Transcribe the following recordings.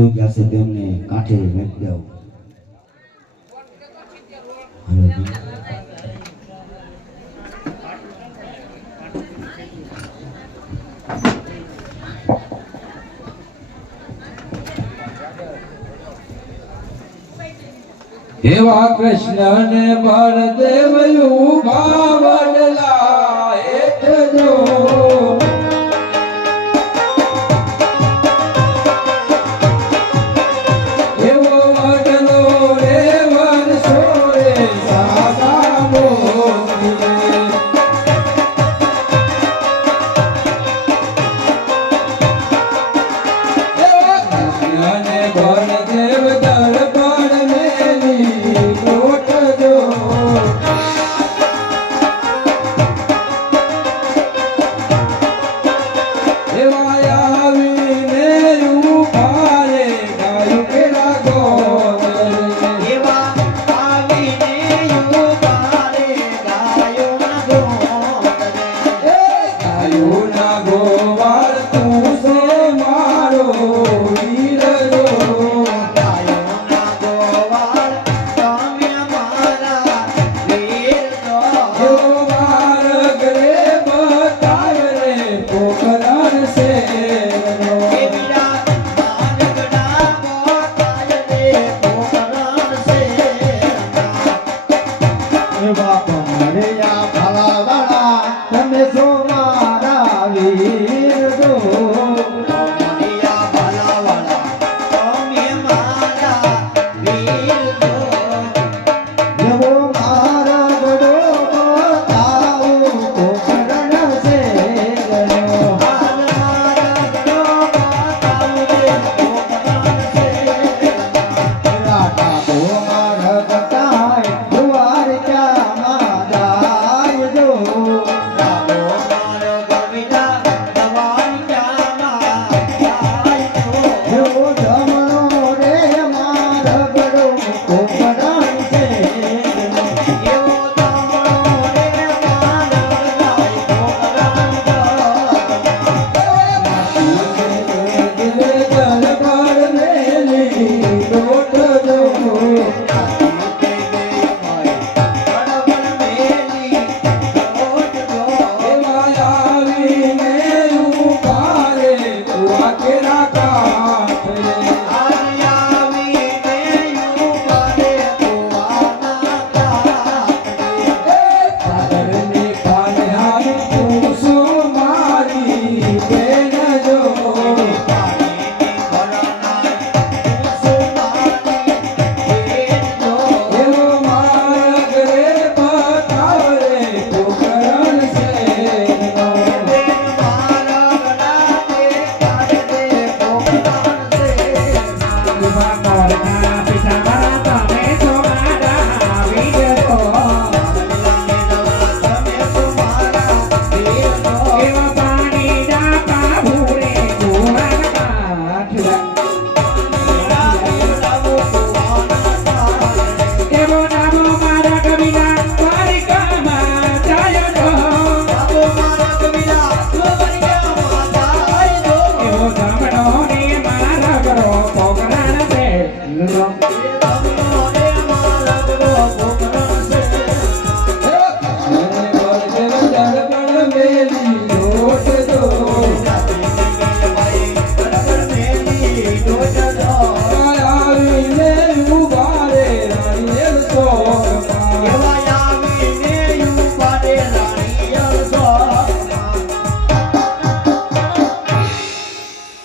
શું ગયા છે તેમને કાંઠે મેકી આવો. એવા કૃષ્ણ ને બળદેવ ઉભા વડલા હેઠ જો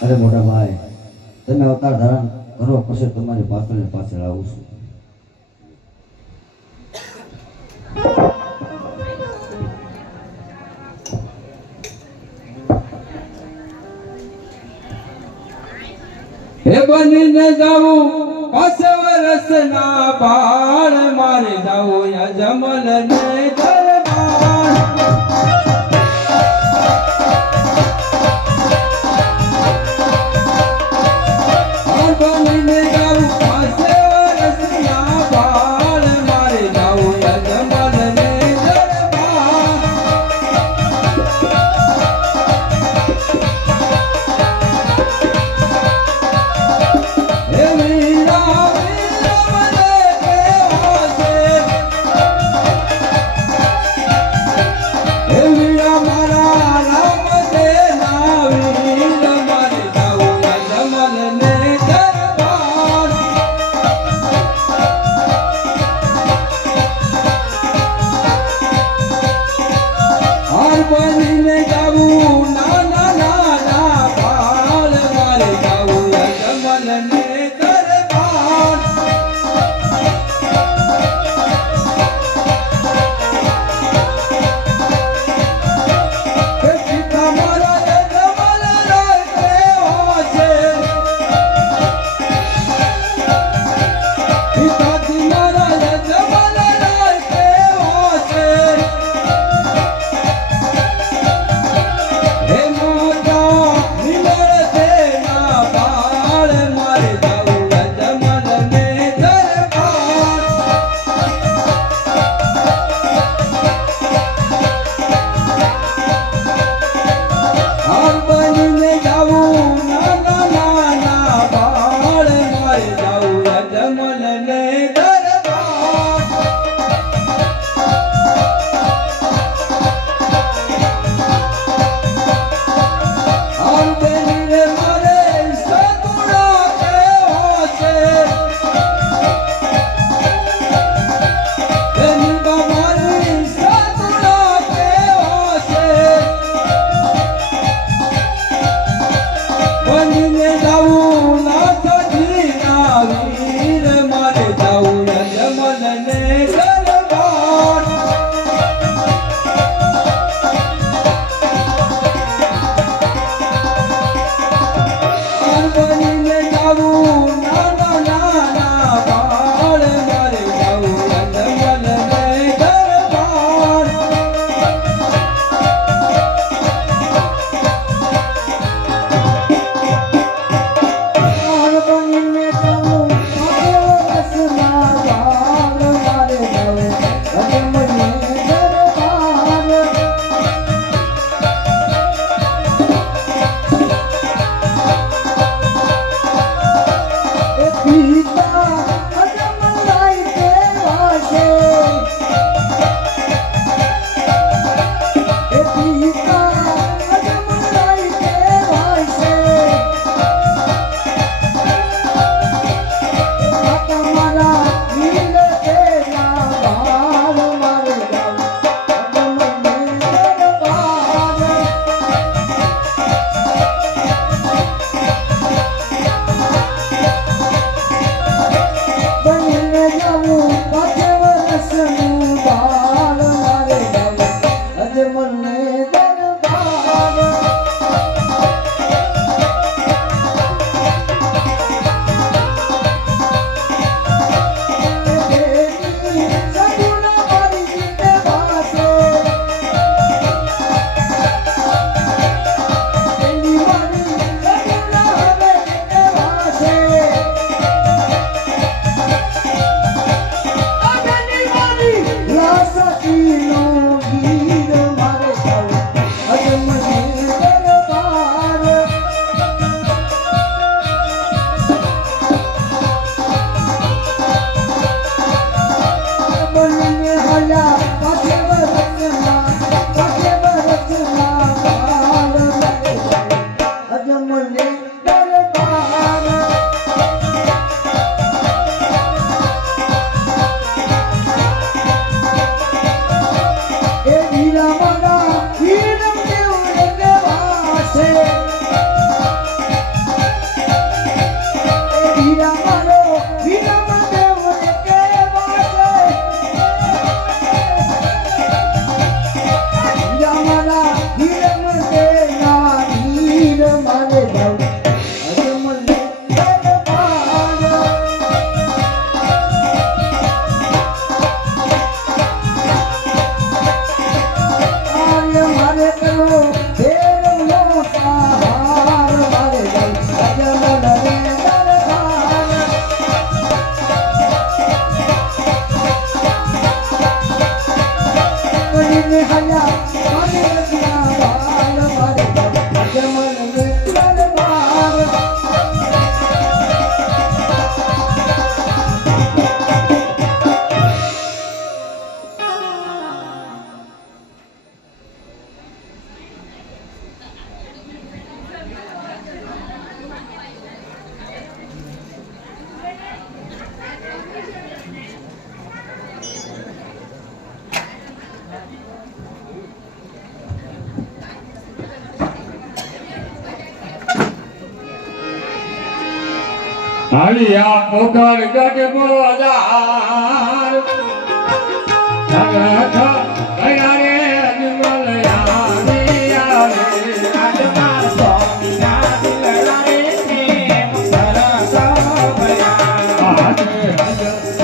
અરે મોટા ભાઈ, તમે અવતાર ધારણ કરો પછી તમારી પાછળ ને પાછળ આવું છું. હે બનીને જાવું 5 વર્ષના બાળ મારે જાવું અજમલ ને દરબાર. બનીને જાવું 5 વર્ષના બાળ મારે જાવું અજમલ ને દરબાર. પિતાજી મારા યજમાન રાય કેવા છે હે માતા નિમળતે ના બાળ મારે જાવું યજમાન ને દરબાર હાર બનીને જાવું નાના નાના બાળ મારે જાવું યજમાન ને દરબાર હાર બનીને મારે સગુણા કેવા છે એની બામારી સગુણા કેવા છે બનીને જાવું નાથજી ના વીર મારે જાવું યજમાન ને દરબાર હાર બનીને જાવું નાના નાના બાળ મારે જાવું યજમાન ને દરબાર હાર બનીને જાઉં મારે રસના બાળ મારે જાઉં યજમાનને દરબાર એ પિતા યજમાન રાય કેવા છે એ પિતા યજમાન રાય કેવા છે માતા મારા વીર તેના બાળ મારે જાઉં યજમાનને દરબાર બનીને જાઉં 5 વર્ષનું બાળ મારે જાઉં યજમાનને દરબાર દેવી સગુણા મારી જીતે વાસે એની મારી સગુણા હવે જીતે વાસે અગની મારી લાસતીનો ગીર મારે જાઉં યજમાનને દરબાર બનીને હલ્યા 5 વર્ષના બાળ મારે જાઉં યજમાનને દરબાર એ વીરા મારા વીર દેવ કેવા છે એ વીરા મારો વીર દેવ કેવા છે વીરા મારા વીર દેના વીર મારે જાઉં યજમાનને દરબાર આર્ય મારે કરો દેવનો સહાર મારે જાઉં યજમાનને દરબાર બનીને હલ્યા 5 વર્ષના બાળ મારે જાઉં યજમાનને દરબાર હરિયા પોખર ગઢ બોજાર જગત ગયા રે અજમલ યારી આજના સ્વામીના દિલડા રે પ્રેમ સરસ ભયા. આજે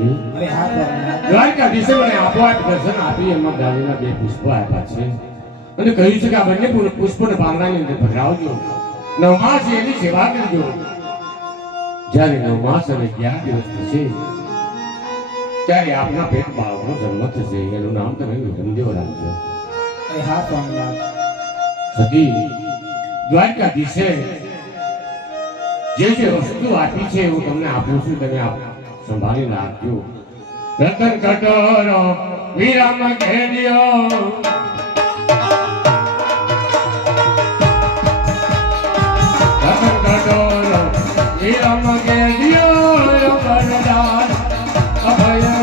સતી અરે હા સ્વામિનાથ દ્વારકાધીશે મને આપોઆપ દર્શન આપી એમાં ડાળીના 2 પુષ્પો આપ્યા છે અને કહ્યું છે કે આ બંને પુષ્પોને પાંદડાની અંદર ભરાવજો 9 માસ એની સેવા કરજો જ્યારે 9 માસ અને 11 દિવસ થશે ત્યારે આપના પેટ બાળકનો જન્મ થશે એનું નામ તમે વિરમદેવ રાખજો અરે હા સ્વામિનાથ સતી દ્વારકાધીશે જે વસ્તુ આપી છે હું તમને આપું છું તમે સંભાળી રાખજો રતન કટોરો વિરામ ઘેડિયો રતન કટોરો વિરામ ઘેડિયો વરદાન અભય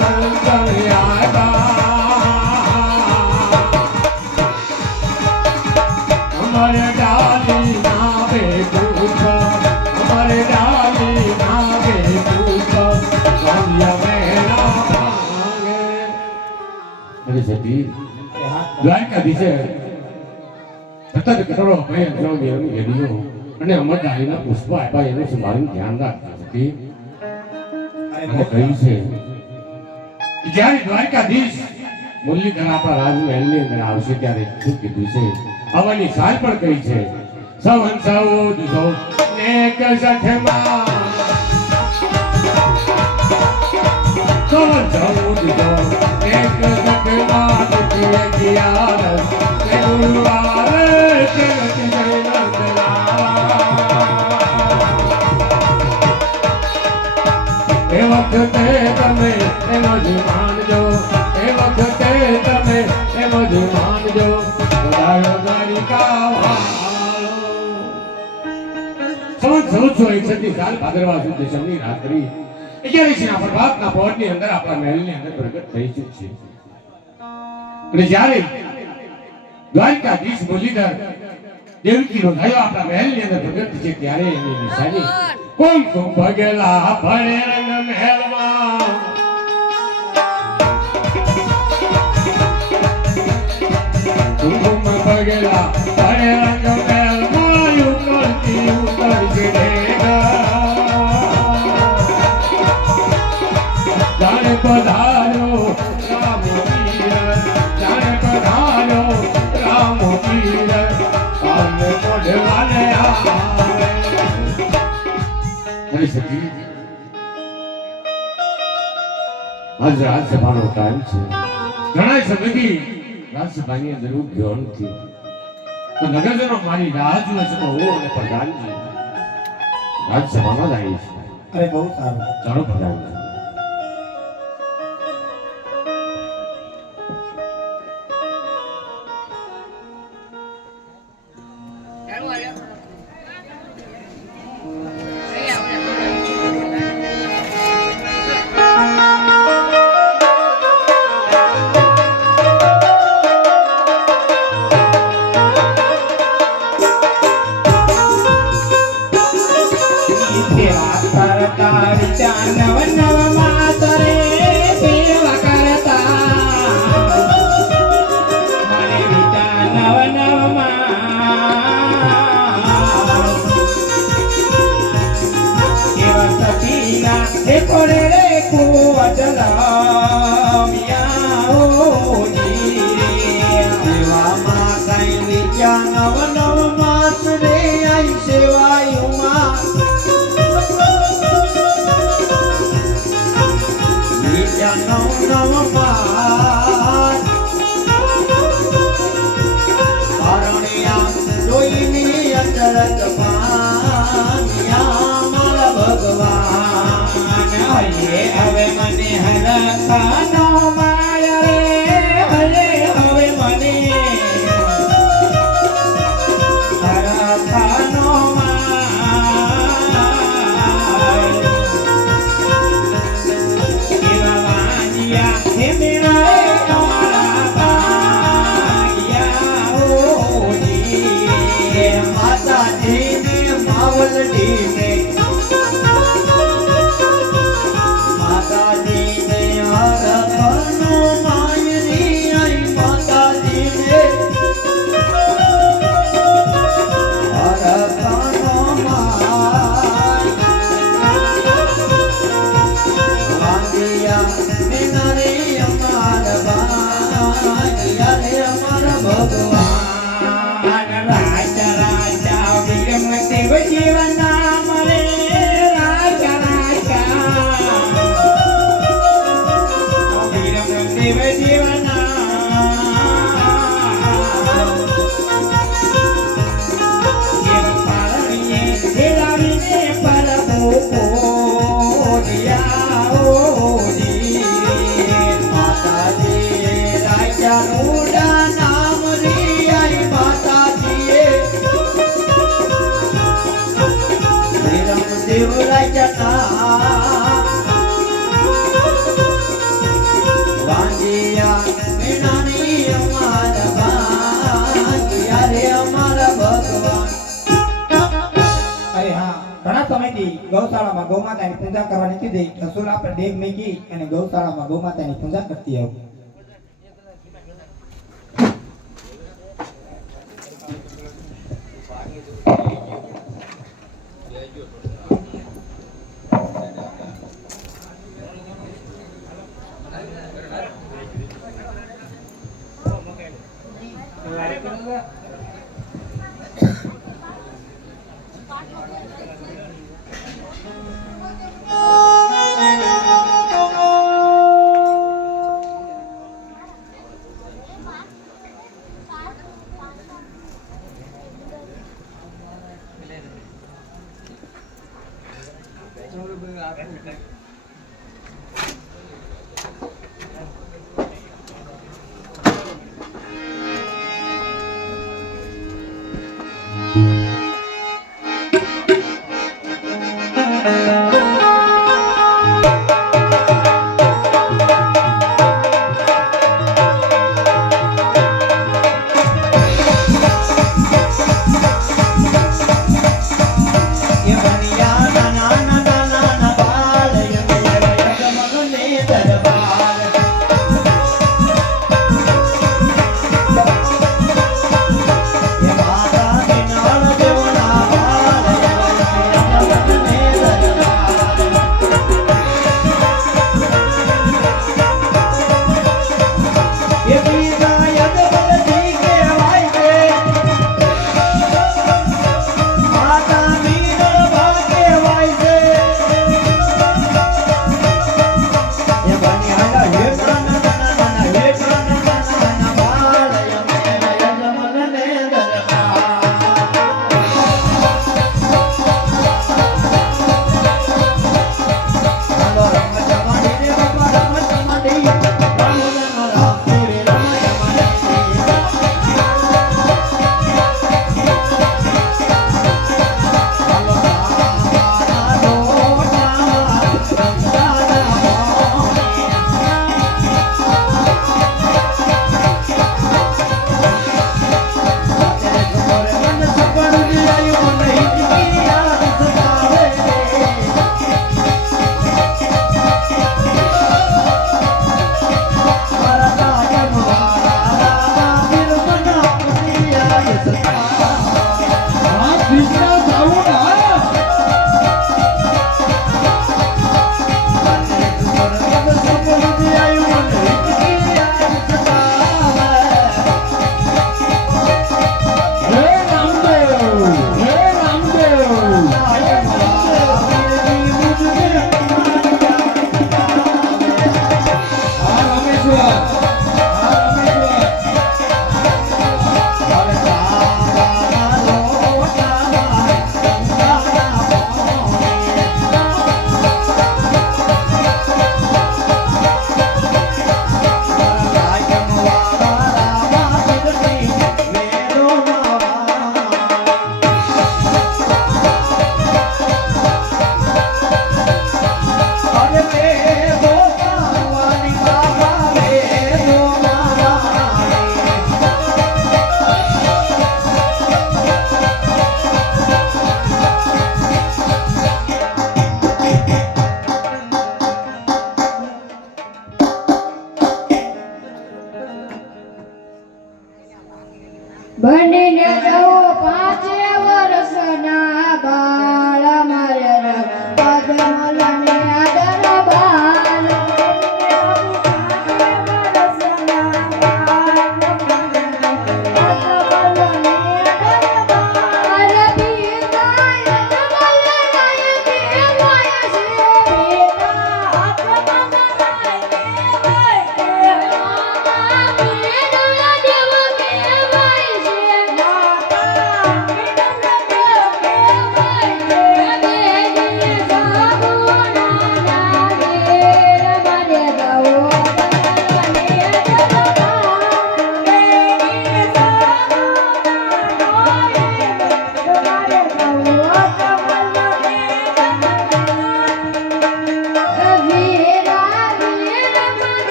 કલ્યાતા અમર ડાલી નાવે પુષ્પ અમર ડાલી નાવે પુષ્પ કાલ્ય મેરા ભાંગે અરે સતી અરે હા દ્વારકાધીશે સતત કરોડો ભય જોગી એની ઘેડીઓ અને અમર ડાલીના પુષ્પ આપ્યા એનું સંભાળીને ધ્યાન રાખતા સતી અને કહ્યું છે કે જ્યારે દ્વારકાધીશ મુરલીધર આપણા રાજમહેલની અંદર આવશે ત્યારે શું કીધું છે આવવાની સાલ પણ કહી છે સવન સૌદ સૌ નેક સઠમાં સવન સૌદ સૌ નેક સઠમાં તુતિય ગિયારસ તે ગુરુવાર તે ગતિ જય નંદલાલ એ વખતે તમે એનો જ માનજો એ વખતે તમે એનો જ માનજો સંવત 1461 સાલ ભાદરવા સુદ દશમની રાત્રિ 11 ના પ્રભાતના પહોરની અંદર આપણા મહેલની અંદર પ્રગટ થઈ ચૂકી છે અને જ્યારે દ્વારકાધીશ મુરલીધર દેવકીનો થયો આપણા મહેલની અંદર પ્રગટ છે ત્યારે એની નિશાની કુમકુમ પગલા ભણે રંગ મહેલમાં કુમકુમ પગલા ભણે રંગ મહેલમાં ઉકળતી ઉકળતી જાણે પધાર્યો રામ વીર જાણે પધાર્યો રામ વીર સામે મોઢવાને આવે કરી શકી આજ રાજસભાનો ટાઈમ છે ઘણા સમયથી રાજસભાની અંદર હું ગયો નથી તો નગરજનો મારી રાહ જુએ છે તો હું અને પ્રધાનજી રાજસભામાં જ આવી છે અરે બહુ સારું ચાલો પ્રધાનજી નવ નવ માસ રે સેવા કરતા મને વિતા નવ નવ માસ એવા સતીના એ કોરે રે કુવતલા મિયાઓ જી સેવામાં કઈ વિતા નવ નવ માસ રે આઈ સેવાયુમાં હવે મને હરખાનો માય રે હરે હવે મને હરખાનો માય એવા વાંજિયા હે મેરા માતાજી ને માવલડી ને માતાજી ને હરખનો માય રૂડા નામ રિયાઈ માતાજીએ રામદેવ રાજા વાંજિયા મેણાની અમારા ભાગ્યા રે અમારા ભગવાન. અરે હા, ઘણા સમયથી ગૌશાળામાં ગૌમાતાની પૂજા કરવાની કીધી. રસોલ આપણે ડેગ મૂકી અને ગૌશાળામાં ગૌમાતાની પૂજા કરતી આવું.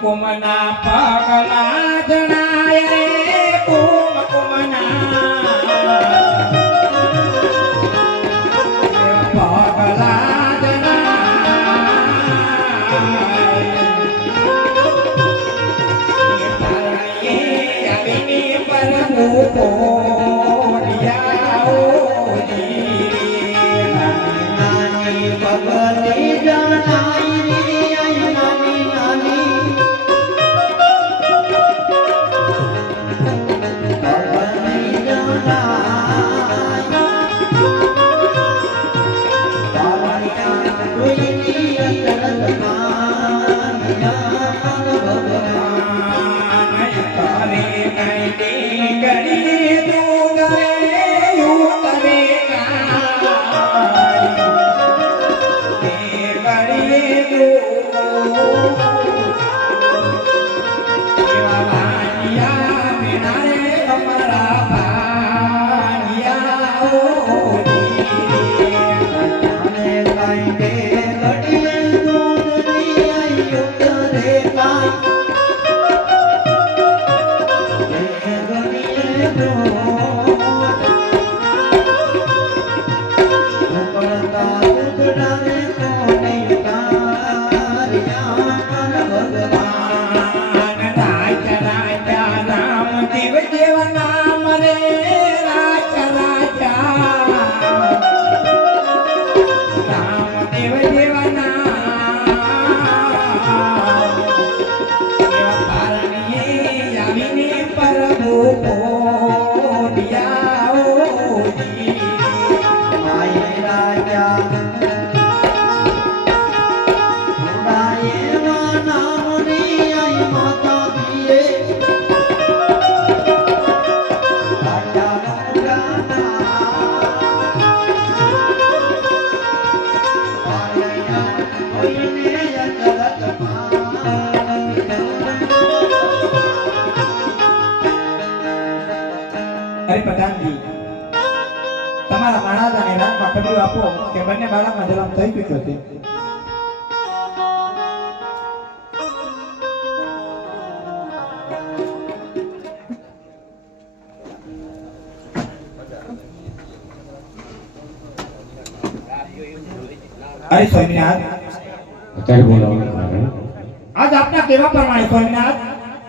કુમના પગલા જણાય રે કુમના પગલા જણાય અવિની પરમુ પોડિયા નાની ભગવતી જણાય અરે પ્રધાનજી તમારા માણસ અને રાતમાં ખબર આપો કે બંને બાળકમાં જન્મ થઈ ચૂક્યો છે અરે સ્વામિનાથ અત્યારે બોલાવવાનું કારણ આજ આપના કેવા પ્રમાણે સ્વામિનાથ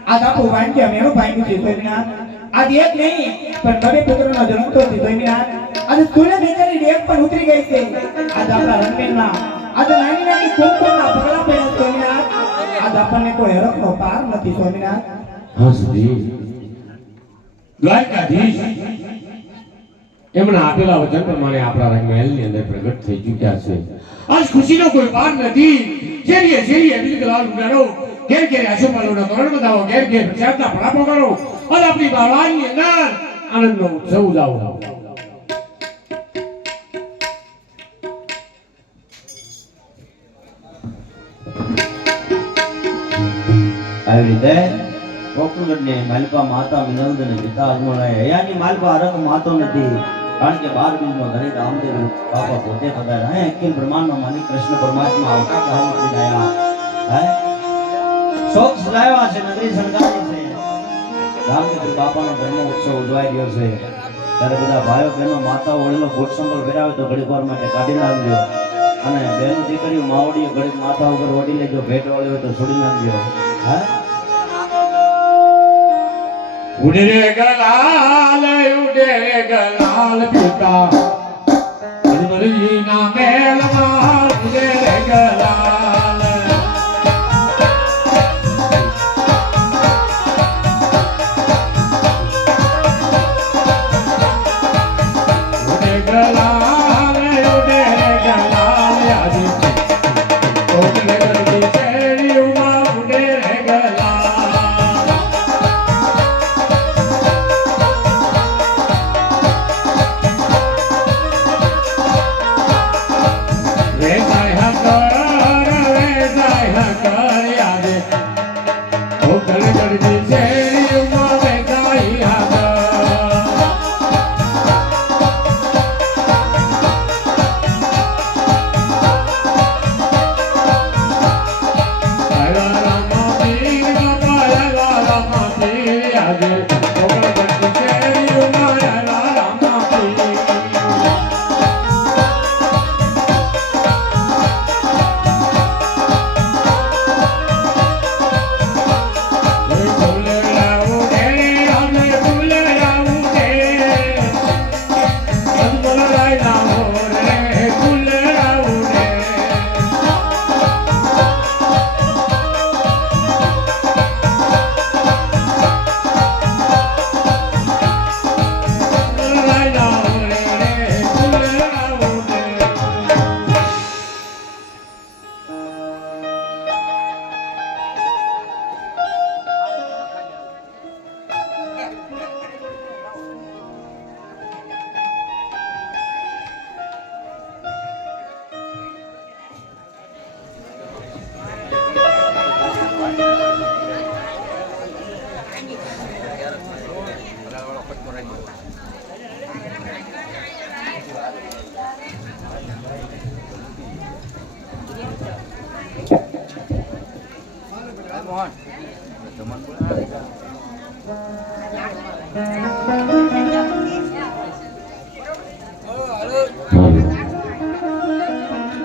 આજ આપો વાંચ્ય મેળો ભાંગ્યું છે સ્વામિનાથ આજ એક નહીં પણ નવે પુત્રનો જન્મ તો છે સ્વામિનાથ આજે સૂર્ય બેચારી ડેક પર ઉતરી ગઈ છે આજ આપણા રણબેનમાં આજે નાની નાની કોકના પગલા પડ્યા સ્વામિનાથ આજ આપણને કોઈ હરખનો પાર નથી સ્વામિનાથ હા સુધી દ્વારકાધીશ એમના આપેલા વચન પ્રમાણે આપણા રંગમહેલની અંદર પ્રગટ થઈ ચૂક્યા છે આજ ખુશીનો કોઈ પાર નથી જેરીએ જેરીએ બિલકુલ ઉડાડો ઘેર ઘેર આશોપાલોના તોરણ બતાવો ઘેર ઘેર પ્રસાદના ફળાપો કરો અને આપણી બાળવાની અંદર આનંદનો ઉત્સવ ઉજાવો આવી રીતે કોકુલને માલપા માતા વિનોદને પિતા અજમોળાએ હયાની માલપા અરક માતો નથી કારણ કે 12 બીજમાં ધરી રામદેવ બાપા પોતે પધાર્યા હે અખિલ બ્રહ્માંડનો માલિક કૃષ્ણ પરમાત્મા આવતા કહાવતી દયા હે શોક સજાવ્યા છે નગરી શણગારી છે રામદેવ બાપાનો જન્મ ઉત્સવ ઉજવાઈ રહ્યો છે ત્યારે બધા ભાઈઓ બહેનો માતાઓ વડીલો ગોટ સંભળ પહેરાવે તો ઘડીક વાર માટે કાઢી નાખજો અને બહેનો દીકરીઓ માવડીઓ ઘડીક માથા ઉપર ઓઢી લેજો ભેટ વાળી હોય તો છોડી નાખજો હે ઉડે રે ગલાલ પિતા અજમલજી ના મેલમાં ઉડે રે ગલાલ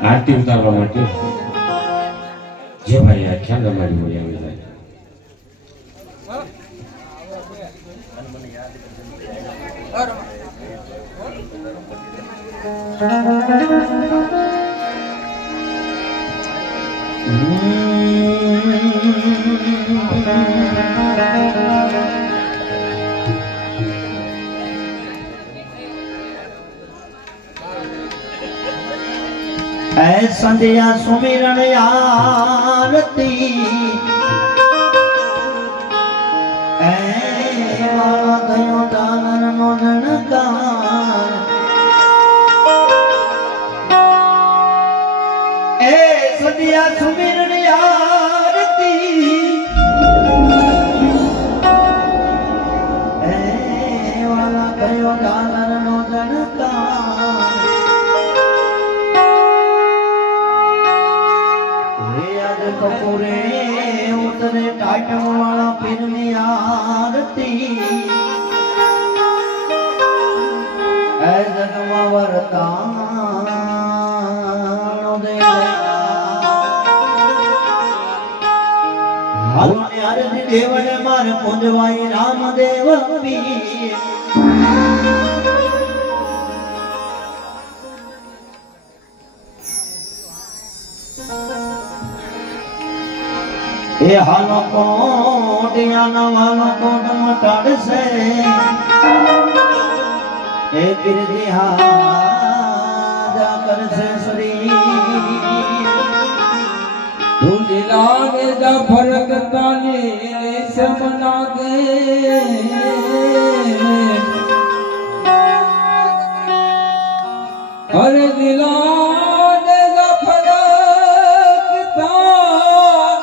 આરતી ઉતારવા માટે જે ભાઈ આ ખ્યાલ અમારી મળી આવી જાય ऐ संध्या सुमिरन आरती ऐ वाला दयो दानन नो जनकार ऐ संध्या सुमिरन आरती ऐ वाला दयो दानन नो जनकार कपूरे उतरे टाइटम वाला पीर में आरती ऐ जगमा वरतानो दे हालो ने आरती देवने मार पुंजवाई रामदेव पीर ए हालो कोटिया नवालो कोट मटाड़ से ए गिरदिहा जाकर से सरी ढूंढी लागे दा फरक ताने समना गे अरे दिलाने दा फरक तान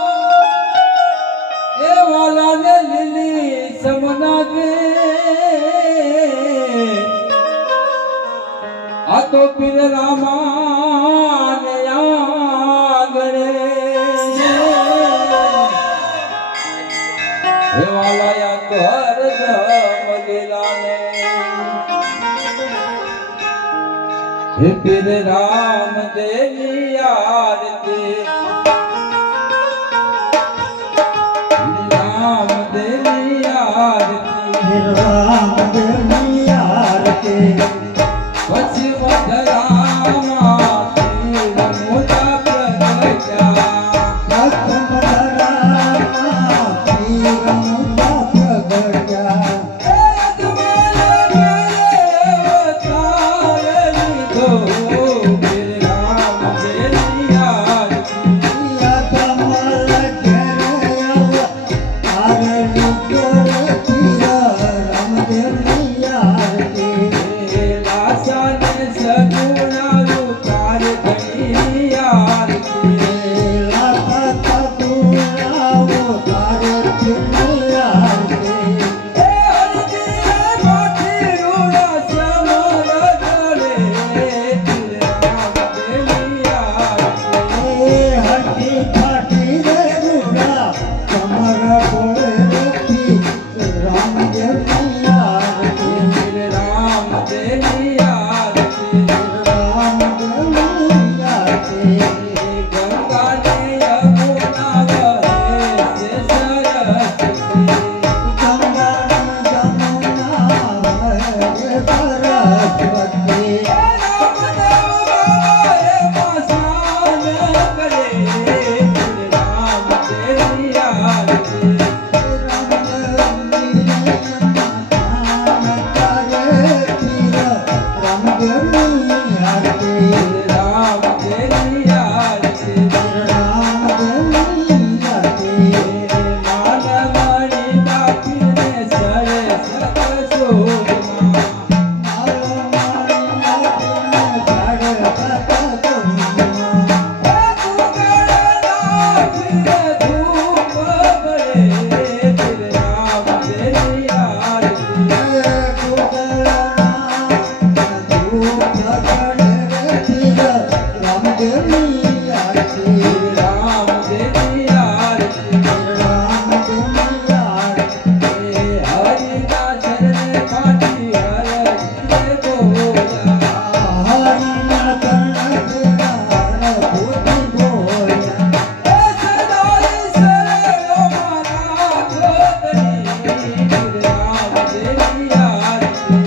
ए वाला ने लिली समना गे आ तो पीर रामान आगरे हे वाला या तो हर दम दिलाने हे पीर राम देवी आरती राम देवी आरती राम देवी आरती पश्चिम धरामा तीर मोटा प्रगटा દેવની આરતી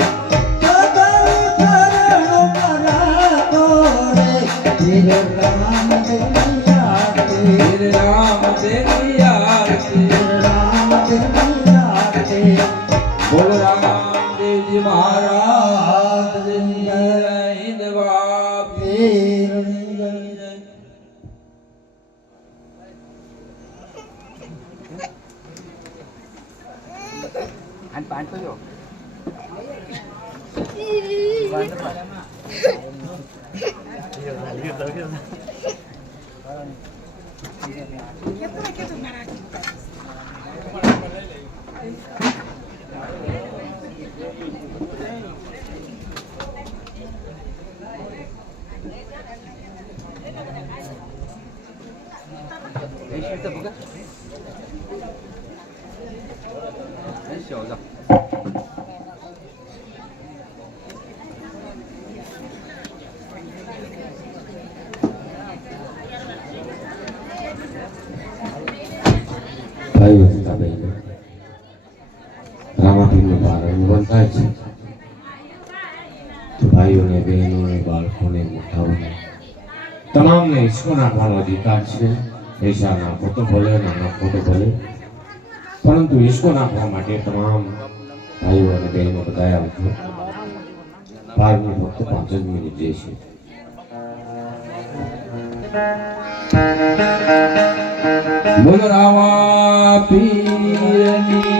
શ્રી રામ દેવની આરતી બોલ રામદેવજી મહારાજ હિંદવા પીરની જય. ભાઈઓ તથા બહેનો, રામાપીરનો પ્રારંભ થાય છે તો ભાઈઓને બહેનોને બાળકોને મોટાઓને તમામને ઈશ્કો નાખવાનો અધિકાર છે. પૈસા નાખો તો ભલે, ના નાખો તો ભલે, પરંતુ ઈશ્કો નાખવા માટે તમામ ભાઈઓ અને બહેનો બધા આવજો. ભાગની ફક્ત 5 જ મિનિટ જે છે. બોલ રામા પીરની